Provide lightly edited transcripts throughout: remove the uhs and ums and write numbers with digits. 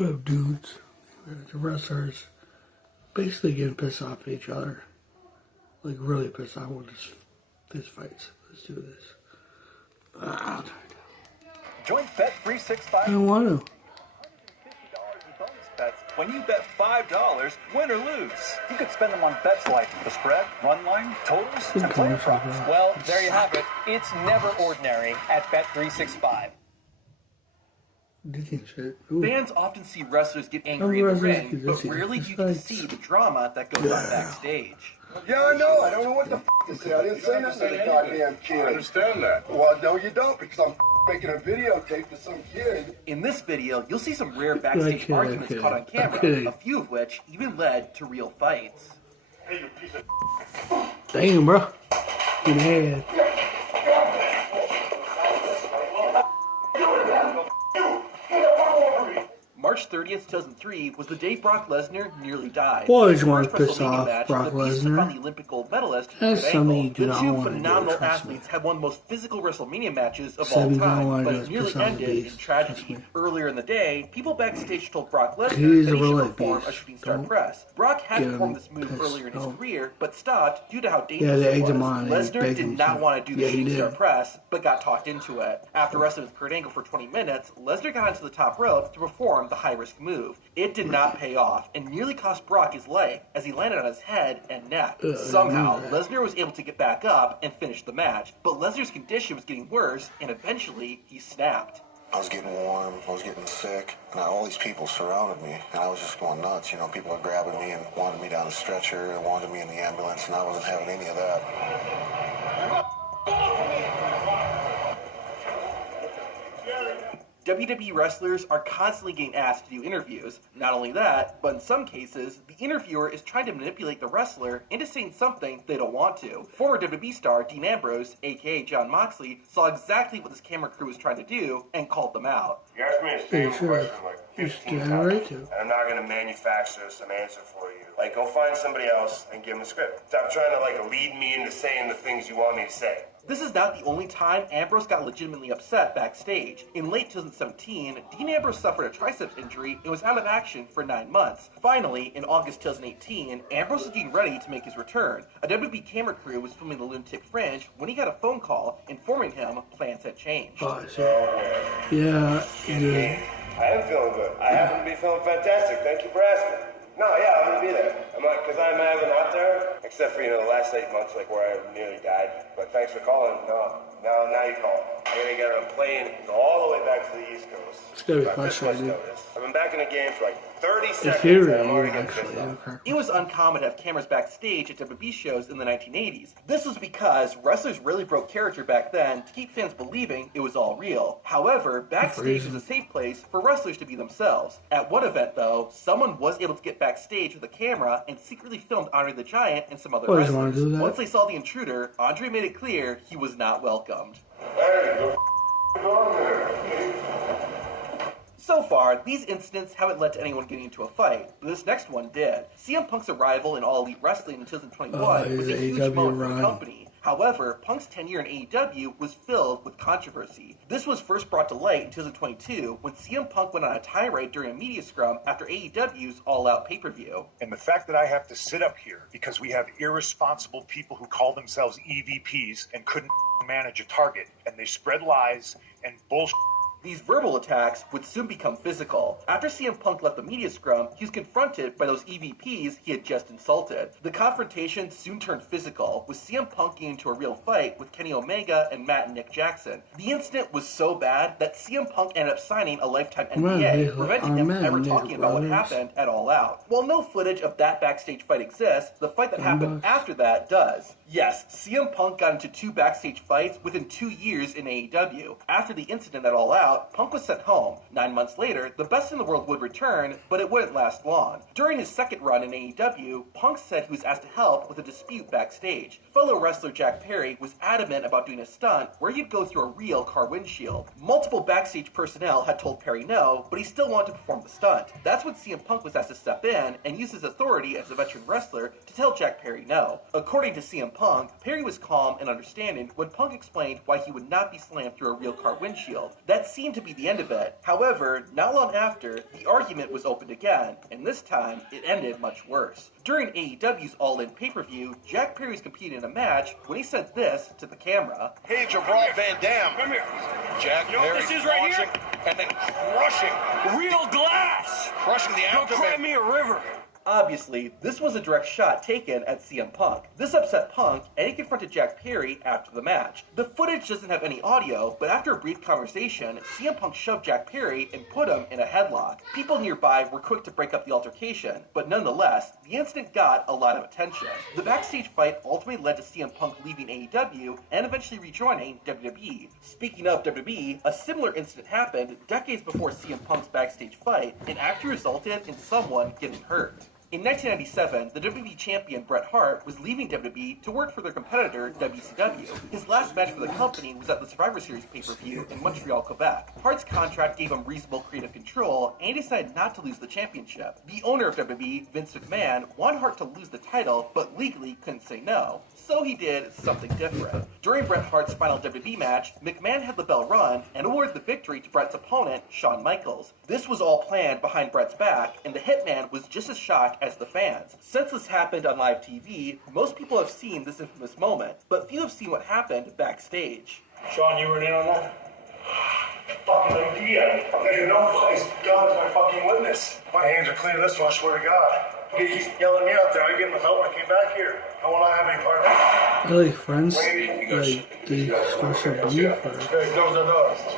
we have dudes, the wrestlers, basically getting pissed off at each other. Like, really pissed off with this fights. Let's do this. Join Bet365. I don't want to. $50 in bonus bets when you bet $5, win or lose. You could spend them on bets like the spread, run line, totals, and player props. Well, there you have it. It's never ordinary at Bet365. Fans often see wrestlers get angry in the ring, but rarely do you get to see the drama that goes on backstage. Yeah, I know. I don't know what the to say. I didn't say nothing to the goddamn kid. I understand that. Well, no, you don't, because I'm making a videotape for some kid. In this video, you'll see some rare backstage arguments caught on camera, a few of which even led to real fights. Hey, you piece of Damn, bro. Get ahead. March 30th, 2003 was the day Brock Lesnar nearly died. Boys want to piss off Brock Lesnar. The Olympic gold medalist. That's something you do not The want two to do. phenomenal athletes had one of the most physical WrestleMania matches of all time, but it nearly ended in tragedy. Earlier in the day, people backstage told Brock Lesnar that he should perform a shooting star press. Brock had performed this move earlier in his career, but stopped due to how dangerous it was. Lesnar did not want to do the shooting star press, but got talked into it. After wrestling with Kurt Angle for 20 minutes, Lesnar got onto the top rope to perform the high-risk move. It did not pay off, and nearly cost Brock his life as he landed on his head and neck. Somehow, Lesnar was able to get back up and finish the match, but Lesnar's condition was getting worse, and eventually, he snapped. I was getting warm, I was getting sick, and all these people surrounded me, and I was just going nuts. You know, people were grabbing me and wanted me down the stretcher and wanted me in the ambulance, and I wasn't having any of that. WWE wrestlers are constantly getting asked to do interviews. Not only that, but in some cases, the interviewer is trying to manipulate the wrestler into saying something they don't want to. Former WWE star Dean Ambrose, aka Jon Moxley, saw exactly what this camera crew was trying to do and called them out. You asked me the same question like 15 times, and I'm not going to manufacture some answer for you. Like, go find somebody else and give them a script. Stop trying to, lead me into saying the things you want me to say. This is not the only time Ambrose got legitimately upset backstage. In late 2017, Dean Ambrose suffered a triceps injury and was out of action for 9 months. Finally, in August 2018, Ambrose was getting ready to make his return. A WWE camera crew was filming the Lunatic Fringe when he got a phone call informing him plans had changed. Oh, yeah. I am feeling good. I happen to be feeling fantastic. Thank you for asking. No, yeah, I'm going to be there. Because I haven't out there, except for, the last 8 months, where I nearly died. But thanks for calling. Now you call. I'm going to get on a plane, go all the way back to the East Coast. It's going to be frustrating. I've been back in the game for 30 seconds. It was uncommon to have cameras backstage at WWE shows in the 1980s. This was because wrestlers really broke character back then to keep fans believing it was all real. However, backstage is a safe place for wrestlers to be themselves. At one event, though, someone was able to get backstage with a camera and secretly filmed Andre the Giant and some other wrestlers. Once they saw the intruder, Andre made it clear he was not welcomed. Hey, go on there. So far, these incidents haven't led to anyone getting into a fight, but this next one did. CM Punk's arrival in All Elite Wrestling in 2021 was a huge moment for the company. However, Punk's tenure in AEW was filled with controversy. This was first brought to light in 2022 when CM Punk went on a tirade during a media scrum after AEW's All Out pay-per-view. And the fact that I have to sit up here because we have irresponsible people who call themselves EVPs and couldn't manage a target, and they spread lies and bullshit. These verbal attacks would soon become physical. After CM Punk left the media scrum, he was confronted by those EVPs he had just insulted. The confrontation soon turned physical, with CM Punk getting into a real fight with Kenny Omega and Matt and Nick Jackson. The incident was so bad that CM Punk ended up signing a lifetime NDA, preventing him from ever talking about what happened at All Out. While no footage of that backstage fight exists, the fight that happened after that does. Yes, CM Punk got into 2 backstage fights within 2 years in AEW. After the incident at All Out, Punk was sent home. 9 months later, the best in the world would return, but it wouldn't last long. During his second run in AEW, Punk said he was asked to help with a dispute backstage. Fellow wrestler Jack Perry was adamant about doing a stunt where he'd go through a real car windshield. Multiple backstage personnel had told Perry no, but he still wanted to perform the stunt. That's when CM Punk was asked to step in and use his authority as a veteran wrestler to tell Jack Perry no. According to CM Punk, Perry was calm and understanding when Punk explained why he would not be slammed through a real car windshield. That CM seemed to be the end of it. However, not long after, the argument was opened again, and this time, it ended much worse. During AEW's All In pay-per-view, Jack Perry was competing in a match when he said this to the camera. Hey, Jabral Van Dam. Come here. Jack You know what Perry this is right launching here? and then crushing. Real glass! Crushing the Go abdomen. cry me a river. Obviously, this was a direct shot taken at CM Punk. This upset Punk, and he confronted Jack Perry after the match. The footage doesn't have any audio, but after a brief conversation, CM Punk shoved Jack Perry and put him in a headlock. People nearby were quick to break up the altercation, but nonetheless, the incident got a lot of attention. The backstage fight ultimately led to CM Punk leaving AEW and eventually rejoining WWE. Speaking of WWE, a similar incident happened decades before CM Punk's backstage fight and actually resulted in someone getting hurt. In 1997, the WWE champion Bret Hart was leaving WWE to work for their competitor, WCW. His last match for the company was at the Survivor Series pay-per-view in Montreal, Quebec. Hart's contract gave him reasonable creative control, and he decided not to lose the championship. The owner of WWE, Vince McMahon, wanted Hart to lose the title, but legally couldn't say no. So he did something different. During Bret Hart's final WWE match, McMahon had the bell run and awarded the victory to Bret's opponent, Shawn Michaels. This was all planned behind Bret's back, and the Hitman was just as shocked as the fans. Since this happened on live TV, most people have seen this infamous moment, but few have seen what happened backstage. Sean, you were in on that? Fucking idea. I don't even know if God is my fucking witness. My hands are clean of this one, I swear to God. He's yelling me out there. I gave him the help when I came back here. How will I have any part of it? Are they friends? Like, they special beef or?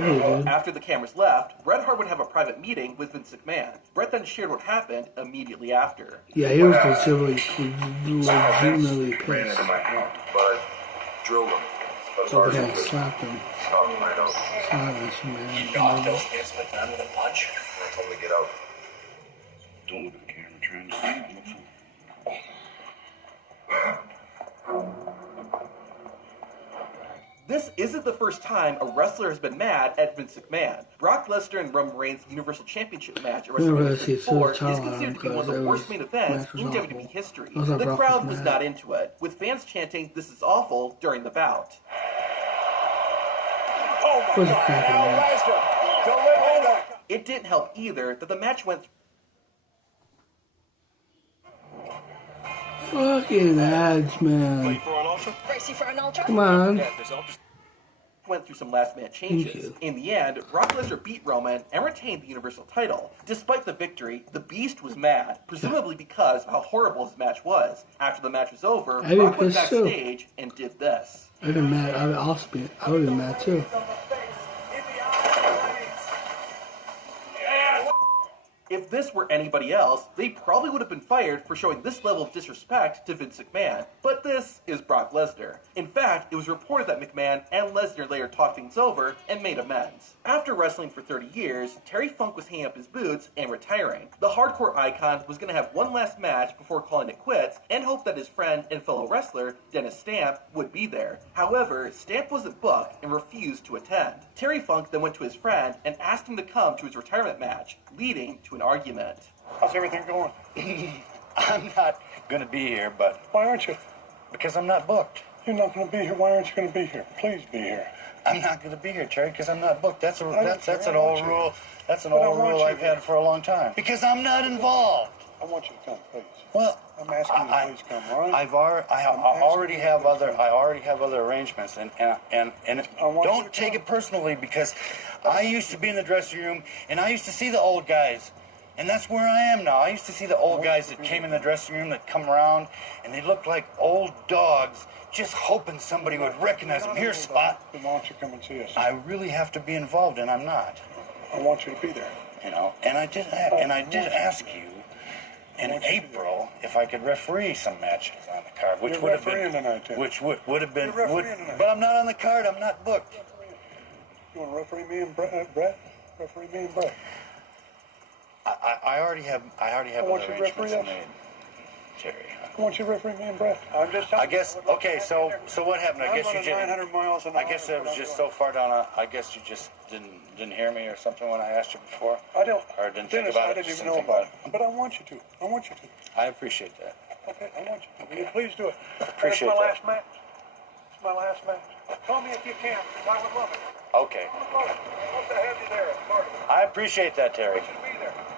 Really, dude. After the cameras left, Bret Hart would have a private meeting with Vince McMahon. Bret then shared what happened immediately after. Yeah, he was legitimately pissed. Ran into my hand, but I drilled him. So they had slapped him. Knocked him right out. Silence, man. Hands like that with a punch. I told him to get out. Don't look at the camera, trying to see. This isn't the first time a wrestler has been mad at Vince McMahon. Brock Lesnar and Roman Reigns' Universal Championship match at WrestleMania 34 is considered to be one of the worst main events in WWE history. The crowd was not into it, with fans chanting, "This is awful," during the bout. Was a crappy match. It didn't help either that the match went Fucking ads, man. Racing for an ultra? Come on. through some last-minute changes. In the end, Brock Lesnar beat Roman and retained the Universal title. Despite the victory, the Beast was mad, presumably because of how horrible his match was. After the match was over, Brock went backstage and did this. I'd been mad. I would have been mad too. If this were anybody else, they probably would have been fired for showing this level of disrespect to Vince McMahon. But this is Brock Lesnar. In fact, it was reported that McMahon and Lesnar later talked things over and made amends. After wrestling for 30 years, Terry Funk was hanging up his boots and retiring. The hardcore icon was going to have one last match before calling it quits and hoped that his friend and fellow wrestler, Dennis Stamp, would be there. However, Stamp wasn't booked and refused to attend. Terry Funk then went to his friend and asked him to come to his retirement match, leading to an argument. How's everything going? I'm not going to be here, but... Why aren't you? Because I'm not booked. You're not going to be here. Why aren't you going to be here? Please be here. I'm not going to be here, Terry, because I'm not booked. That's an old rule. That's an old rule I've had for a long time. Because I'm not involved. I want you to come, please. Well, I'm asking you to please come, all right? I already have other arrangements, and don't take it personally, because I used to be in the dressing room and I used to see the old guys, and that's where I am now. I used to see the old guys that came in the dressing room that come around, and they looked like old dogs, just hoping somebody would recognize them. Here, Spot. Then why don't you come and see us? I really have to be involved, and I'm not. I want you to be there. You know, and I did ask you in April if I could referee some matches on the card, which would have been but I'm not on the card. I'm not booked. You want to referee me and Brett? Referee me and Brett. I already have other arrangements made, Terry. I want you to referee me and Brett. I'm just telling I guess. Okay. So what happened? I guess you just. 900 miles an hour. I guess it was just so far down. I guess you just didn't hear me or something when I asked you before. I don't. Or didn't Dennis, think about I it. didn't Just even know think about it. But I want you to. I want you to. I appreciate that. Okay, I want you. Will you please do it? Appreciate That's my that. last match. It's my last match. Call me if you can. I would love it. Okay. I appreciate that, Terry.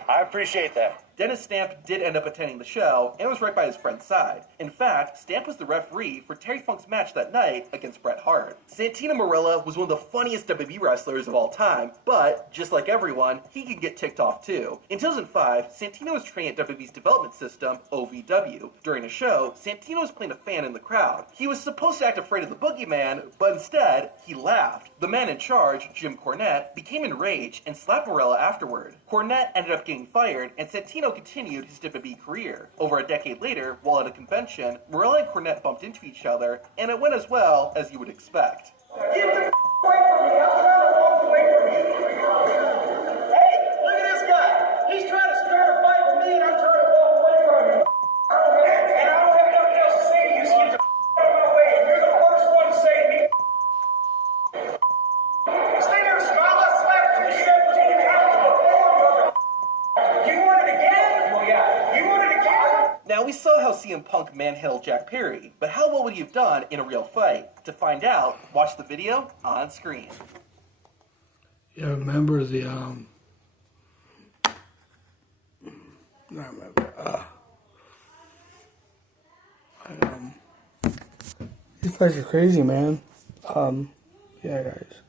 I appreciate that. Dennis Stamp did end up attending the show and was right by his friend's side. In fact, Stamp was the referee for Terry Funk's match that night against Bret Hart. Santino Marella was one of the funniest WWE wrestlers of all time, but, just like everyone, he could get ticked off too. In 2005, Santino was training at WWE's development system, OVW. During a show, Santino was playing a fan in the crowd. He was supposed to act afraid of the boogeyman, but instead, he laughed. The man in charge, Jim Cornette, became enraged and slapped Marella afterward. Cornette ended up getting fired, and Santino continued his WWE career. Over a decade later, while at a convention, Marella and Cornette bumped into each other, and it went as well as you would expect. Get the away from me! I'm trying to walk away from you. Hey, look at this guy. He's trying to start a fight with me, and I'm trying to walk away from him. And I don't have nothing else to say to you, so get the out of my way. You're the first one to say to me. Stay there, smile. I slapped you 17 times before. You want it again? Well, yeah. You want it again? Now, we saw how CM Punk manhandled Jack Perry, but how well would he have done in a real fight? To find out, watch the video on screen. Yeah, remember the, not remember, these guys are crazy, man. Yeah, guys.